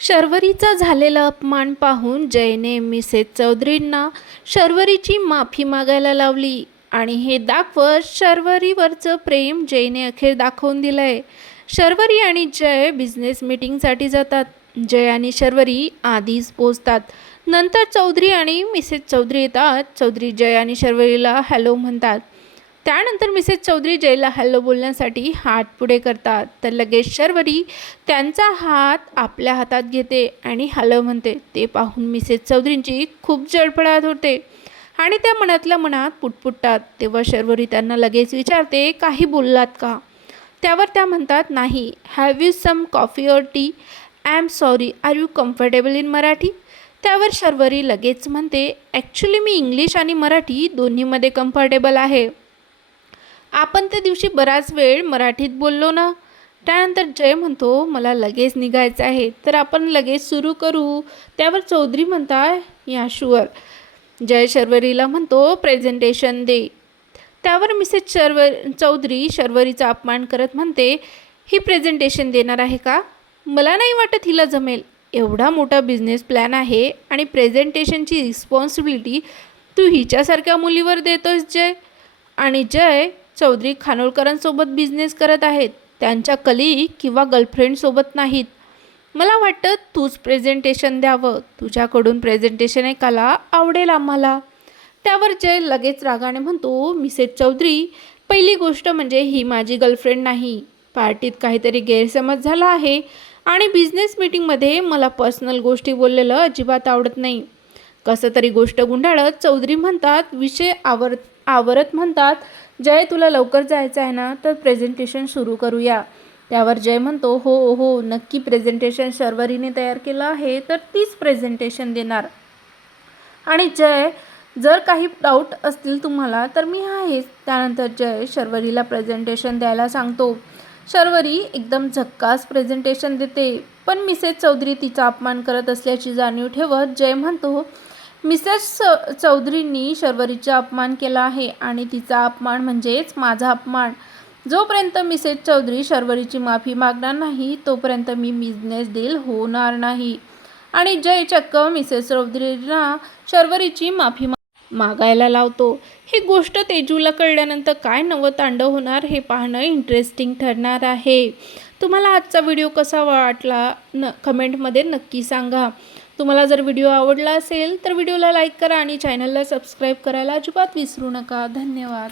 शर्वरीचा झालेला अपमान पाहून जयने मिसेस चौधरींना शर्वरीची माफी मागायला लावली आणि हे दाखवत शर्वरीवरचं प्रेम जयने अखेर दाखवून दिलंय. शर्वरी आणि जय बिझनेस मीटिंगसाठी जातात. जय आणि शर्वरी आधीच पोचतात. नंतर चौधरी आणि मिसेस चौधरी येतात. चौधरी जय आणि शर्वरीला हॅलो म्हणतात. त्यानंतर मिसेस चौधरी जयला हॅलो बोलण्यासाठी हात पुढे करतात. तर लगेच शर्वरी त्यांचा हात आपल्या हातात घेते आणि हॅलो म्हणते. ते पाहून मिसेस चौधरींची खूप जळफळाट होते आणि त्या मनातल्या मनात पुटपुटतात. तेव्हा शर्वरी त्यांना लगेच विचारते, काही बोललात का? त्यावर त्या म्हणतात, नाही. Have you some coffee or tea? I am sorry, are you comfortable in Marathi? त्यावर शर्वरी लगेच म्हणते, ॲक्च्युली मी इंग्लिश आणि मराठी दोन्हीमध्ये कम्फर्टेबल आहे. आपण त्या दिवशी बराच वेळ मराठीत बोललो ना. त्यानंतर जय म्हणतो, मला लगेच निघायचं आहे, तर आपण लगेच सुरू करू. त्यावर चौधरी म्हणतात, या शुअर. जय शर्वरीला म्हणतो, प्रेझेंटेशन दे. त्यावर मिसेस चौधरी शर्वरीचा अपमान करत म्हणते, ही प्रेझेंटेशन देणार आहे का? मला नाही वाटत हिला जमेल. एवढा मोठा बिझनेस प्लॅन आहे आणि प्रेझेंटेशनची रिस्पॉन्सिबिलिटी तू हिच्यासारख्या मुलीवर देतोस जय. आणि जय चौधरी खानोलकरांसोबत बिझनेस करत आहेत, त्यांच्या कलीग किंवा गर्लफ्रेंडसोबत नाहीत. मला वाटतं तूच प्रेझेंटेशन द्यावं. तुझ्याकडून प्रेझेंटेशन ऐकायला आवडेल आम्हाला. त्यावर जय लगेच रागाने म्हणतो, मिसेस चौधरी, पहिली गोष्ट म्हणजे ही माझी गर्लफ्रेंड नाही. पार्टीत काहीतरी गैरसमज झाला आहे आणि बिझनेस मीटिंगमध्ये मला पर्सनल गोष्टी बोललेलं अजिबात आवडत नाही. कसं तरी गोष्ट गुंडाळत चौधरी म्हणतात, विषय आवरत म्हणतात, जय तुला लवकर जायचं आहे ना, तर प्रेझेंटेशन सुरू करूया. त्यावर जय म्हणतो, हो हो नक्की. प्रेझेंटेशन शर्वरीने तयार केलं आहे तर तीच प्रेझेंटेशन देणार. आणि जय, जर काही डाऊट असतील तुम्हाला तर मी आहेच. त्यानंतर जय शर्वरीला प्रेझेंटेशन द्यायला सांगतो. शर्वरी एकदम झक्कास प्रेझेंटेशन देते. पण मिसेस चौधरी तिचा अपमान करत असल्याची जाणीव ठेवत जय म्हणतो, मिसेस चौधरींनी शर्वरीचा अपमान केला आहे आणि तिचा अपमान म्हणजेच माझा अपमान. जोपर्यंत मिसेस चौधरी शर्वरीची माफी मागणार नाही तोपर्यंत मी बिझनेस डील होणार नाही. आणि जय चक्क मिसेस चौधरींना शर्वरीची माफी मागायला लावतो. ही गोष्ट तेजूला कळल्यानंतर काय नवतांडव होणार हे पाहणं इंटरेस्टिंग ठरणार आहे. तुम्हाला आजचा व्हिडिओ कसा वाटला कमेंटमध्ये नक्की सांगा. तुम्हाला जर व्हिडिओ आवडला असेल तर व्हिडिओला लाईक करा आणि चॅनलला सबस्क्राईब करायला अजिबात विसरू नका. धन्यवाद.